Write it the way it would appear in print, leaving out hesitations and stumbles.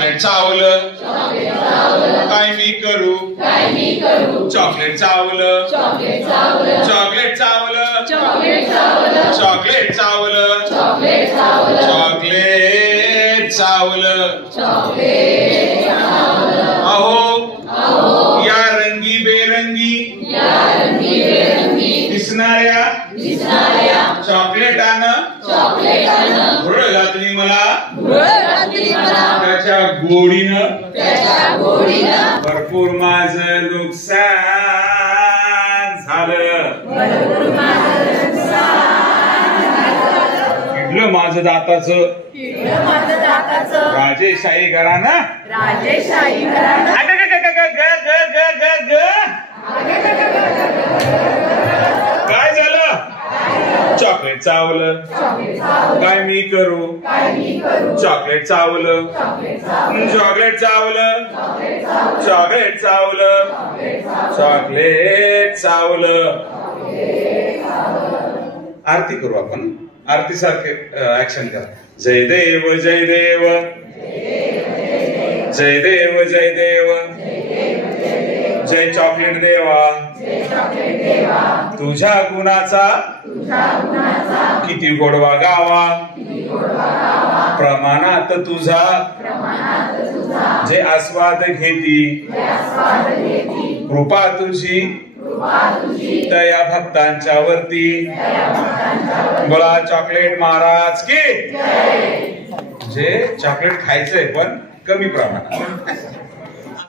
chocolate चावलं काय मी करू chocolate चावलं chocolate चावलं chocolate चावलं chocolate चावलं अहो या रंगी बेरंगी दिसणाऱ्या चॉकलेटानं भुरळ घातली मला त्याच्या गोडीनं भरपूर माझं नुकसान झालं किडलं माझं दाताचं राजेशाही घरानं काय झालं चॉकलेट चावलं काय मी करू चॉकलेट चावलं चॉकलेट चावलं चॉकलेट चावलं चॉकलेट चावलं आरती करू आपण आरती सारखे ऍक्शन करा जय देव जय देव जय देव जय देव जय चॉकलेट देवा तुझ्या गुणाचा किती गोडवा गावा प्रमाणात तुझा जे आस्वाद घेती कृपा तुझी त्या भक्तांच्या वरती बोला चॉकलेट महाराज की जे चॉकलेट खायचंय पण कमी प्रमाणात